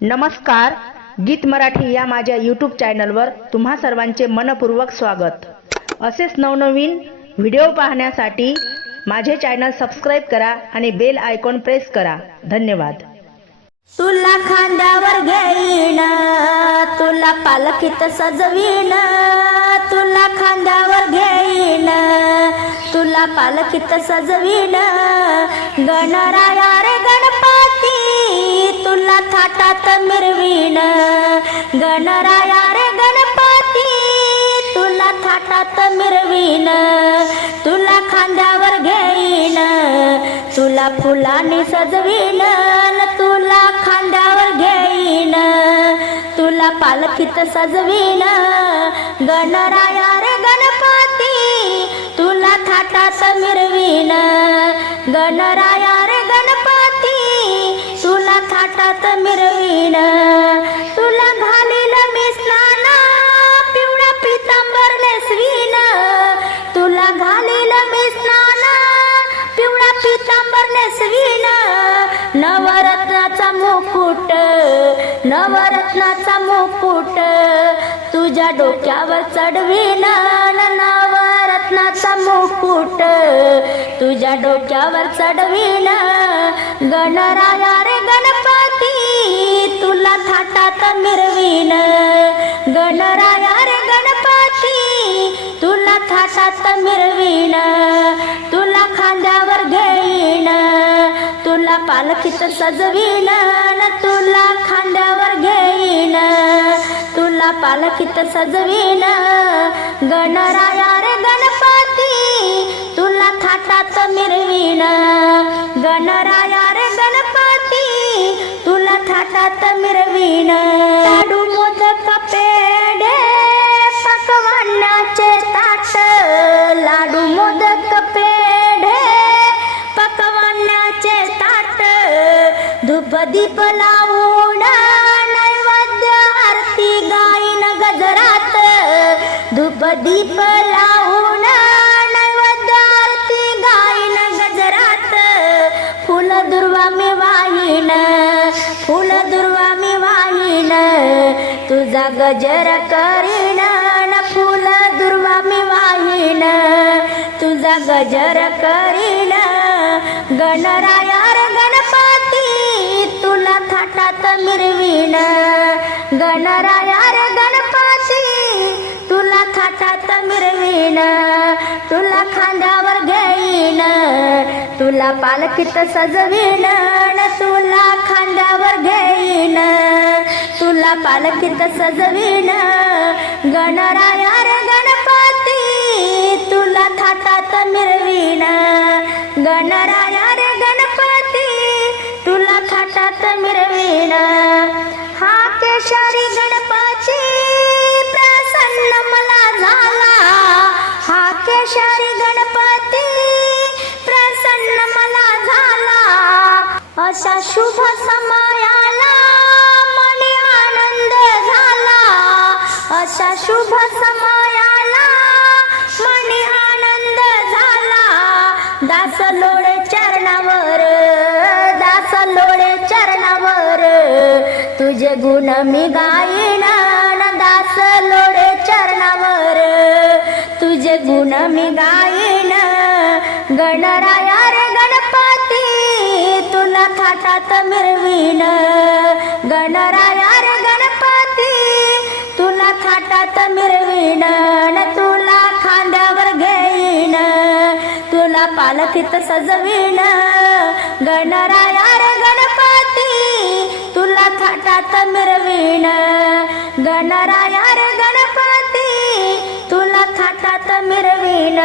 नमस्कार गीत मराठी या माझ्या यूट्यूब चॅनलवर तुम्हा सर्वांचे मनपूर्वक स्वागत. असेच नवनवीन व्हिडिओ पाहण्यासाठी माझे चॅनल सबस्क्राईब करा आणि बेल आयकॉन प्रेस करा. धन्यवाद. तुला खांद्यावर घेईन तुला पालखीत सजवीन तुला खांद्यावर घेईन तुला पालखीत सजवीन. गणराया रे गणपती तुला थाटात मिरवीन गणराया रे गणपती तुला थाटात मिरवीन तुला खांद्यावर घेईन तुला फुलांनी सजवीन तुला खांद्यावर घेईन. तुला पालखीत सजवीन. गणराया रे गणपती तुला थाटात मिरवीन गणराया मिरवीन तुला घालील मी स्नान. पिवळा पितांबर नेसवीन तुला घालील मी स्नान. पिवळा पितांबर नेसवीन नवरत्नाचा मुकुट. नवरत्नाचा मुकुट. तुझ्या डोक्यावर चढवीन. नवरत्नाचा मुकुट. तुझ्या डोक्यावर चढवीन. गणराया रे गणपती. थाटात मिरवीन गणराया रे गणपती तुला थाटात मिरवीन तुला खांद्यावर घेईन तुला पालखीत सजवीन तुला खांद्यावर घेईन. तुला पालखीत सजवीन गणराया रे गणपती तुला थाटात मिरवीन गणराया रे गणपती थाटात मिरवीन. लाडू मोदक पेढे पकवानाचे ताट. लाडू मोदक पेढे पकवानाचे ताट. धूप दीप लावून नैवेद्य आरती गाईन गजरात. धूप दीप गजर करीन न फुल दुर्वा मी वाहीन. तुझा गजर करीन गणराया रे गणपती तुला थाटात मिरवीन. गणराया रे गणपती तुला थाटात मिरवीन. तुला खांद्यावर घेईन तुला पालखीत सजवीन. तुला खांद्यावर घेईन. तुला पालखीत सजवीन गणराया रे गणपती तुला थाटात मिरवीन गणराया रे गणपती तुला थाटात मिरवीन हा केशरी गणपती प्रसन्न मला झाला. हा केशरी गणपती प्रसन्न मला झाला. अशा शुभ समयाला अशा शुभ समयाला मनी आनंद झाला. दास लोळे चरणावर दास लोळे चरणावर तुझे गुण मी गाईन. दास लोळे चरणावर तुझे गुण मी गाईन. गणराया रे गणपती तुला थाटात मिरवीन. गणराया पालखीत सजवीन गणराया रे गणपती तुला थाटात मिरवीन गणराया रे गणपती तुला थाटात मिरवीन